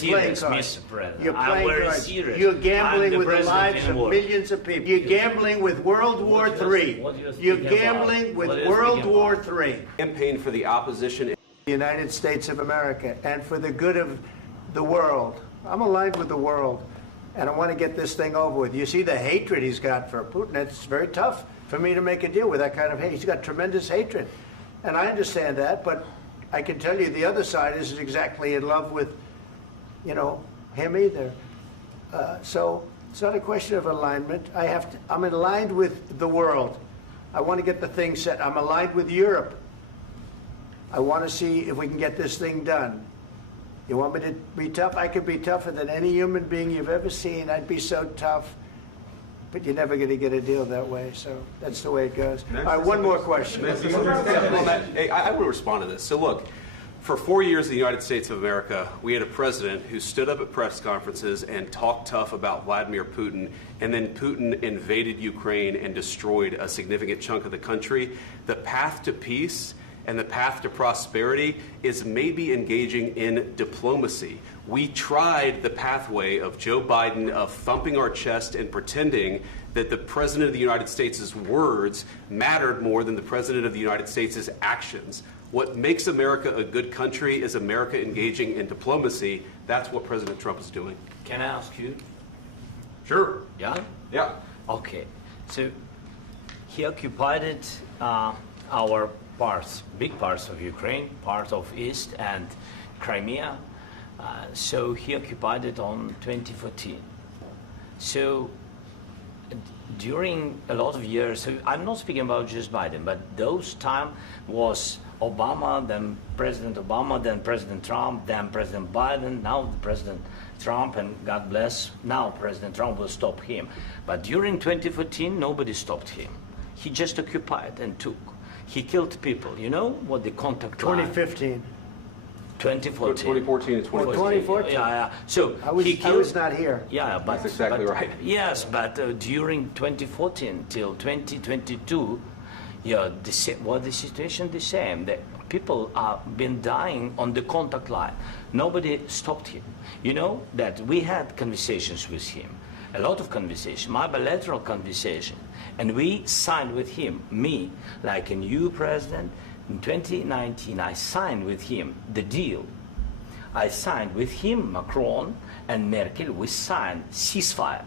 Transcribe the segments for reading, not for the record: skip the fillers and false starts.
serious, playing cards. Mr. President. You're I'm playing very cards. serious. You're gambling with the president lives in of war. millions of people. You're gambling with World War III. You're gambling with World War III. Campaign for the opposition. The United States of America and for the good of the world. I'm aligned with the world, and I want to get this thing over with. You see the hatred he's got for Putin. It's very tough for me to make a deal with that kind of hate. He's got tremendous hatred, and I understand that, but I can tell you the other side isn't exactly in love with, him either. So it's not a question of alignment. I'm aligned with the world. I want to get the thing set. I'm aligned with Europe. I want to see if we can get this thing done. You want me to be tough? I could be tougher than any human being you've ever seen. I'd be so tough. But you're never going to get a deal that way. So that's the way it goes. All right, one more question. I will respond to this. So look, for 4 years in the United States of America, we had a president who stood up at press conferences and talked tough about Vladimir Putin, and then Putin invaded Ukraine and destroyed a significant chunk of the country. The path to peace and the path to prosperity is maybe engaging in diplomacy. We tried the pathway of Joe Biden of thumping our chest and pretending that the President of the United States' words mattered more than the President of the United States' actions. What makes America a good country is America engaging in diplomacy. That's what President Trump is doing. Can I ask you? Sure. Yeah? Yeah. Okay. So he occupied our parts, big parts of Ukraine, part of East and Crimea. So he occupied it on 2014. So during a lot of years, so I'm not speaking about just Biden, but those time was Obama, then President Obama, then President Trump, then President Biden, now President Trump, and God bless, now President Trump will stop him. But during 2014, nobody stopped him. He just occupied and took. He killed people. You know what the contact line? 2015. 2014 2014. and 2014. 2014. Yeah. So I was not here. Yeah, but that's exactly right. Yes, but during 2014 till 2022, the situation the same. The people are been dying on the contact line. Nobody stopped him. You know that we had conversations with him, a lot of conversation, my bilateral conversation, and we signed with him. Me, like a new president. In 2019, I signed with him the deal. I signed with him, Macron and Merkel, we signed ceasefire.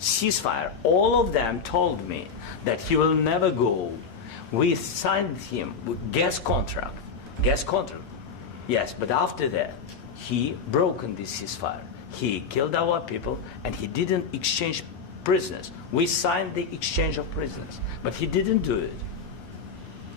Ceasefire. All of them told me that he will never go. We signed with him with gas contract. Gas contract. Yes, but after that, he broken this ceasefire. He killed our people and he didn't exchange prisoners. We signed the exchange of prisoners, but he didn't do it.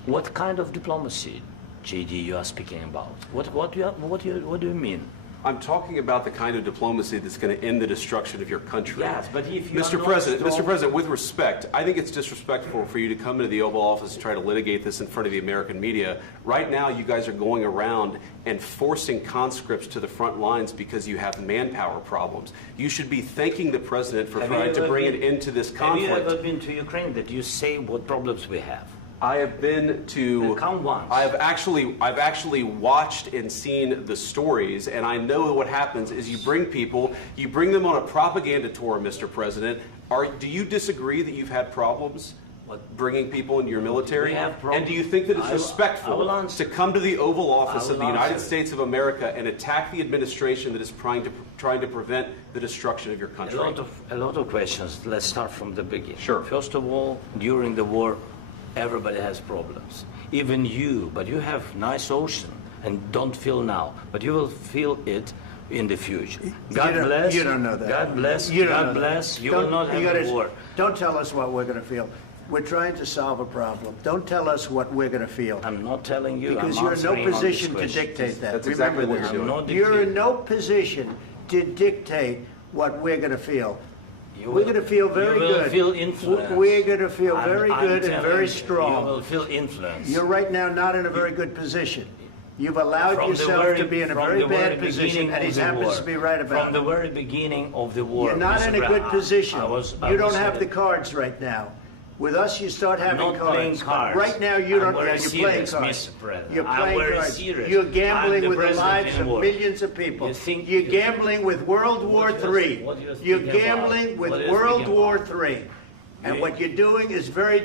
What kind of diplomacy, JD, you are speaking about? What do you mean? I'm talking about the kind of diplomacy that's going to end the destruction of your country. Yes, but if you Mr. President, with respect, I think it's disrespectful for you to come into the Oval Office and try to litigate this in front of the American media. Right now, you guys are going around and forcing conscripts to the front lines because you have manpower problems. You should be thanking the President for trying to bring an end to this conflict. Have you ever been to Ukraine that you say what problems we have? I have been to. Come once. I've actually watched and seen the stories, and I know what happens is you bring them on a propaganda tour, Mr. President. Do you disagree that you've had problems bringing people into your military? And do you think that it's respectful to come to the Oval Office of the United States of America and attack the administration that is trying to prevent the destruction of your country? A lot of questions. Let's start from the beginning. Sure. First of all, during the war, everybody has problems, even you, but you have nice ocean and don't feel now, but you will feel it in the future. God bless. You don't know that. God bless. You God bless. You will not have a war. Don't tell us what we're going to feel. We're trying to solve a problem. Don't tell us what we're going to feel. I'm not telling you. Because you're in no position to dictate that. That's exactly what you're doing. You're in no position to dictate what we're going to feel. We're going to feel very good. You will feel influence. We're going to feel very good and very strong. You will feel influence. You're right now not in a very good position. You've allowed yourself to be in a very bad position, and he happens to be right about it. From the very beginning of the war. You're not in a good position. You don't have the cards right now. With us, you start having not playing cards. cards. Right now, you don't. I'm very You're playing serious, cards. Mr. President. You're I'm playing very cards. serious. You're I'm gambling the with the president lives in of war. millions of people. You think- You're gambling with World War What do you- III. what do you You're think about? gambling with What do you World think War about? III. And You- what you're doing is very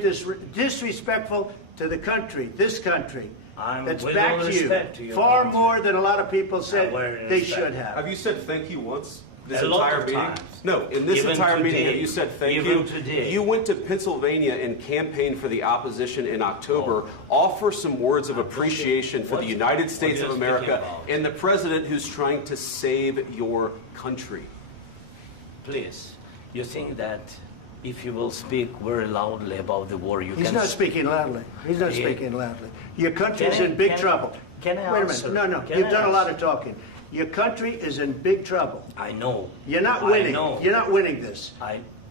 disrespectful to the country, this country. That's with back all to you. respect to your Far country. more than a lot of people said very they respect. should have. Have you said thank you once? This A lot entire of meeting? times. No, in this Even entire meeting, today. have you said thank Even you? today. You went to Pennsylvania and campaigned for the opposition in October. Offer some words of appreciation for What- the United what States are of you America speaking about? and the president who's trying to save your country. Please, you think that if you will speak very loudly about the war, you He's can... not speaking loudly. He's not Yeah. speaking loudly. Your country is Can I- in big can I- trouble. can I Wait a answer? minute. No, Can you've I done a lot answer? of talking. Your country is in big trouble. I know. You're not I winning. know. You're not winning this.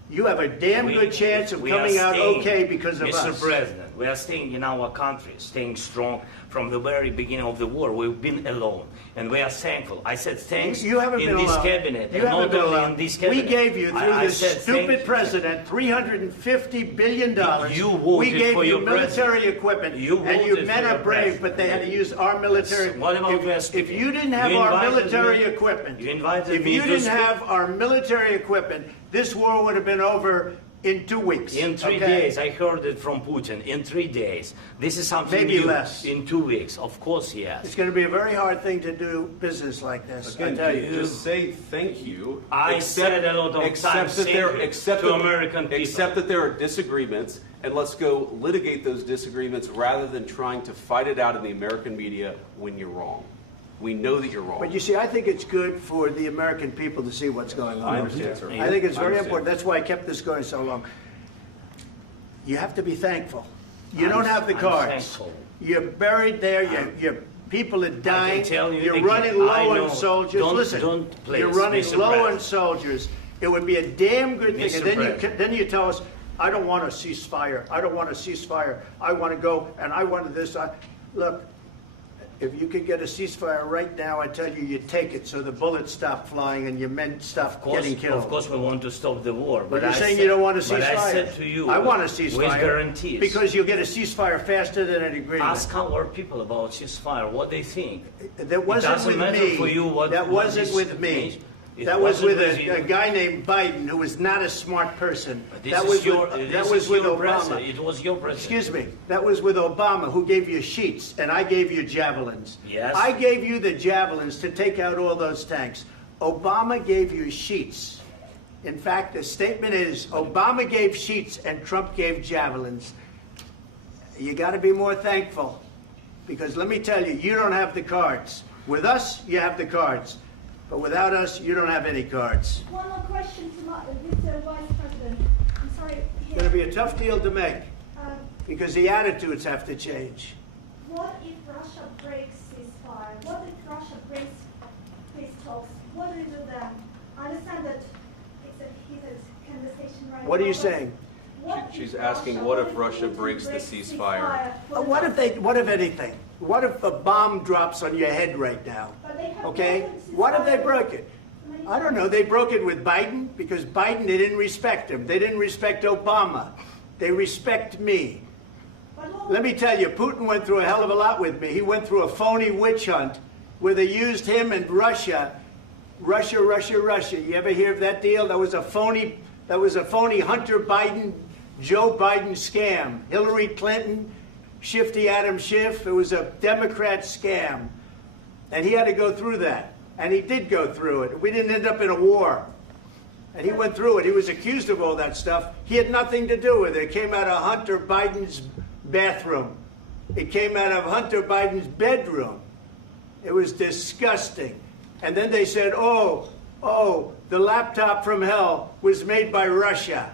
You have a damn good chance of we are coming out staying, okay because of Mr. us. President, we are staying in our country, staying strong from the very beginning of the war. We've been alone, and we are thankful. I said thanks You haven't in been this alone. cabinet, You and haven't not been only alone. in this We cabinet. gave you, through I this said stupid thank you. president, $350 billion. You we voted gave for you your military president. equipment, You and you voted men for are your brave, president. but they had to use our military. What about you if speaking? you didn't have You our invited military me- equipment, you invited if me you to didn't speak. have our military equipment, this war would have been over in 2 weeks. In 3 okay? days, I heard it from Putin. In 3 days, this is something Maybe new. less. In 2 weeks, of course, It's yes. going to be a very hard thing to do business like this. I Again, tell you. just say thank you. I said a lot of times thank you to American people. Accept that there are disagreements, and let's go litigate those disagreements rather than trying to fight it out in the American media when you're wrong. We know that you're wrong. But you see, I think it's good for the American people to see what's going on. I understand, sir. I think it's I very understand. important. That's why I kept this going so long. You have to be thankful. You I'm- don't have the I'm cards. thankful. You're buried there. Your people are dying. tell you You're again, running I low know. on soldiers. Don't- Listen, don't please, you're running Mr. low on President. soldiers. It would be a damn good thing. Mr. And then President. then you tell us, I don't want a ceasefire. I don't want a ceasefire. I want to go and I want this. Look, if you could get a ceasefire right now, I tell you, you take it so the bullets stop flying and your men stop getting killed. Of course, we want to stop the war. But you're I saying said- you don't want a ceasefire. But I said to you, I want a ceasefire. with guarantees. Because you'll get a ceasefire faster than an agreement. Ask our people about ceasefire, what they think. That wasn't it doesn't with matter me. for you what That what wasn't this with me. means. It That was wasn't with you. a guy named Biden who was not a smart person. This That is was your, with, this that is was with your Obama. president. It was your president. Excuse me. That was with Obama, who gave you sheets, and I gave you javelins. Yes. I gave you the javelins to take out all those tanks. Obama gave you sheets. In fact, the statement is Obama gave sheets and Trump gave javelins. You got to be more thankful, because let me tell you, you don't have the cards. With us, you have the cards. But without us, you don't have any cards. One more question to Mr. Vice President. I'm sorry. It's going to be a tough deal to make, Um, because the attitudes have to change. what if Russia breaks ceasefire? What if Russia breaks peace talks? What do you do then? I understand that it's a heated conversation right now. What are you but saying? what She's if asking, Russia- what if Russia Putin breaks the breaks ceasefire? for What if example? what if anything? What if a bomb drops on your head right now? But they have Okay? broken What if they ceasefire broke it? many I don't know. times. They broke it with Biden because Biden, they didn't respect him. They didn't respect Obama. They respect me. But what- Let me tell you, Putin went through a hell of a lot with me. He went through a phony witch hunt where they used him and Russia. Russia. You ever hear of that deal? That was a phony Hunter Biden, Joe Biden scam. Hillary Clinton, Shifty Adam Schiff. It was a Democrat scam. And he had to go through that. And he did go through it. We didn't end up in a war. And he went through it. He was accused of all that stuff. He had nothing to do with it. It came out of Hunter Biden's bathroom. It came out of Hunter Biden's bedroom. It was disgusting. And then they said, oh, the laptop from hell was made by Russia.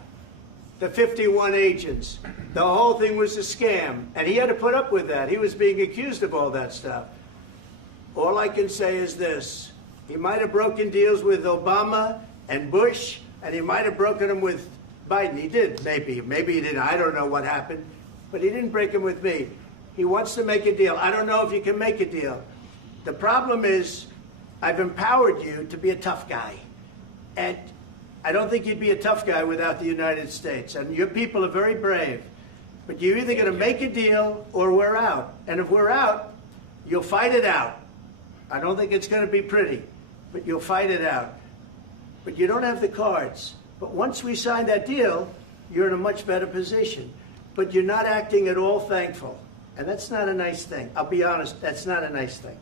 The 51 agents. The whole thing was a scam. And he had to put up with that. He was being accused of all that stuff. All I can say is this. He might have broken deals with Obama and Bush, and he might have broken them with Biden. He did, maybe. Maybe he didn't. I don't know what happened. But he didn't break them with me. He wants to make a deal. I don't know if you can make a deal. The problem is I've empowered you to be a tough guy. And I don't think you'd be a tough guy without the United States. And your people are very brave. But you're either going to make a deal or we're out. And if we're out, you'll fight it out. I don't think it's going to be pretty, but you'll fight it out. But you don't have the cards. But once we sign that deal, you're in a much better position. But you're not acting at all thankful. And that's not a nice thing. I'll be honest, that's not a nice thing.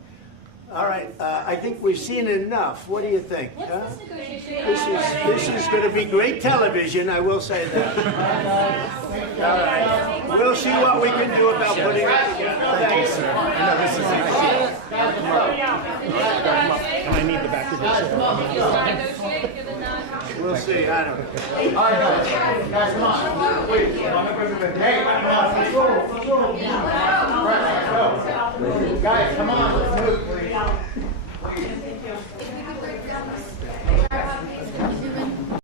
All right, I think we've seen enough. What do you think? Huh? This is going to be great television, I will say that. All right. We'll see what we can do about putting it together. Thank you, sir. I know this is and I need the back of this. We'll see. I don't know. All right, guys, come on. Wait, hey, come on, let's go. Let's go. Guys, come on, let's move, please.